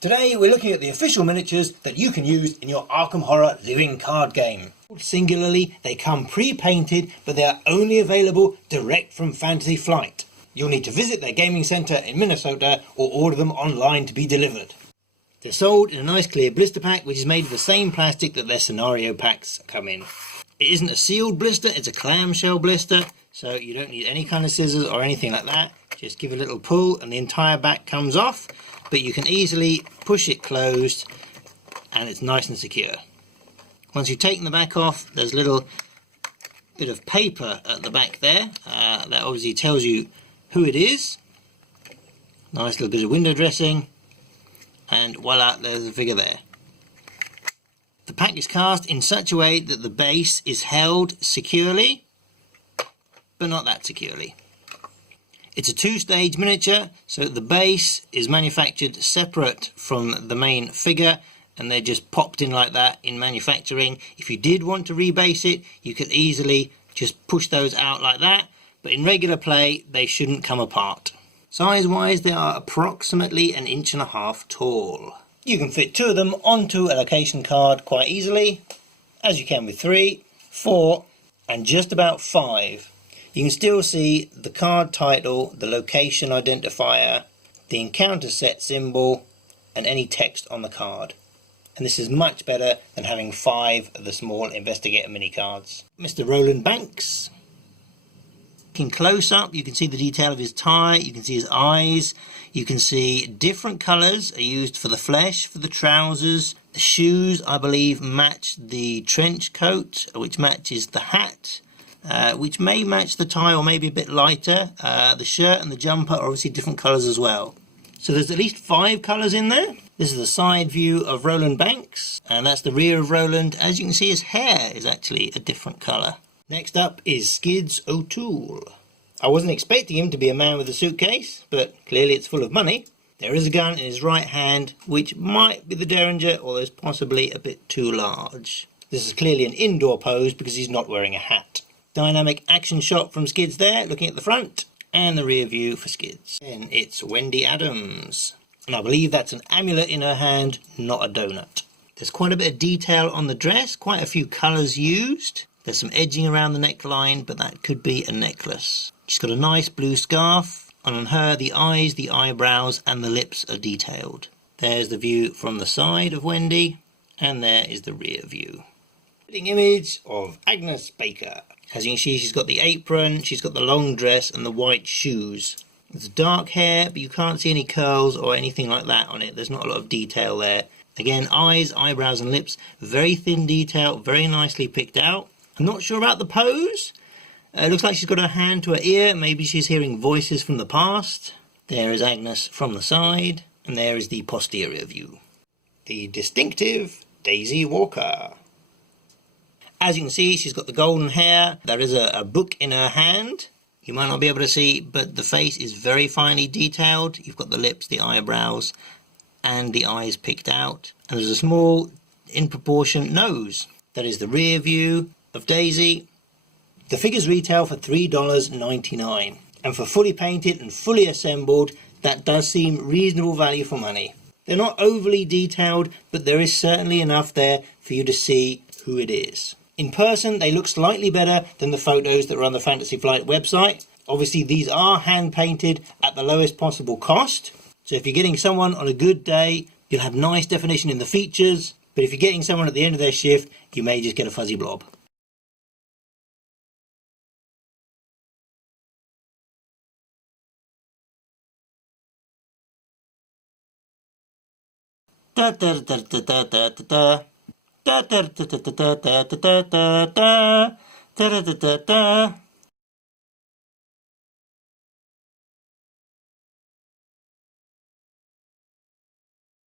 Today we're looking at the official miniatures that you can use in your Arkham Horror living card game. Singularly, they come pre-painted, but they are only available direct from Fantasy Flight. You'll need to visit their gaming centre in Minnesota or order them online to be delivered. They're sold in a nice clear blister pack, which is made of the same plastic that their scenario packs come in. It isn't a sealed blister, it's a clamshell blister, so you don't need any kind of scissors or anything like that. Just give it a little pull and the entire back comes off, but you can easily push it closed and it's nice and secure. Once you've taken the back off, there's a little bit of paper at the back there that obviously tells you who it is. Nice little bit of window dressing, and voila, there's the figure there. The pack is cast in such a way that the base is held securely, but not that securely. It's a two-stage miniature, so the base is manufactured separate from the main figure, and they're just popped in like that in manufacturing. If you did want to rebase it, you could easily just push those out like that, but in regular play they shouldn't come apart. Size-wise, they are approximately 1.5 inches tall. You can fit 2 of them onto a location card quite easily, as you can with 3, 4, and just about 5. You can still see the card title, the location identifier, the encounter set symbol, and any text on the card. And this is much better than having 5 of the small investigator mini cards. Mr. Roland Banks. In close up, you can see the detail of his tie, you can see his eyes, you can see different colours are used for the flesh, for the trousers. The shoes, I believe, match the trench coat, which matches the hat. Which may match the tie or maybe a bit lighter. The shirt and the jumper are obviously different colours as well. So there's at least 5 colours in there. This is the side view of Roland Banks, and that's the rear of Roland. As you can see, his hair is actually a different colour. Next up is Skids O'Toole. I wasn't expecting him to be a man with a suitcase, but clearly it's full of money. There is a gun in his right hand, which might be the Derringer, although it's possibly a bit too large. This is clearly an indoor pose because he's not wearing a hat. Dynamic action shot from Skids there, looking at the front, and the rear view for Skids. And it's Wendy Adams. And I believe that's an amulet in her hand, not a donut. There's quite a bit of detail on the dress, quite a few colours used. There's some edging around the neckline, but that could be a necklace. She's got a nice blue scarf, and on her the eyes, the eyebrows and the lips are detailed. There's the view from the side of Wendy, and there is the rear view. Fitting image of Agnes Baker. As you can see, she's got the apron, she's got the long dress and the white shoes. There's dark hair, but you can't see any curls or anything like that on it. There's not a lot of detail there. Again, eyes, eyebrows and lips, very thin detail, very nicely picked out. I'm not sure about the pose. It looks like she's got her hand to her ear. Maybe she's hearing voices from the past. There is Agnes from the side, and there is the posterior view. The distinctive Daisy Walker. As you can see, she's got the golden hair. There is a book in her hand. You might not be able to see, but the face is very finely detailed. You've got the lips, the eyebrows, and the eyes picked out. And there's a small, in proportion, nose. That is the rear view of Daisy. The figures retail for $3.99. And for fully painted and fully assembled, that does seem reasonable value for money. They're not overly detailed, but there is certainly enough there for you to see who it is. In person, they look slightly better than the photos that are on the Fantasy Flight website. Obviously, these are hand-painted at the lowest possible cost. So if you're getting someone on a good day, you'll have nice definition in the features. But if you're getting someone at the end of their shift, you may just get a fuzzy blob. Da da da da da da da. Da da da da da da da da da da da da da da.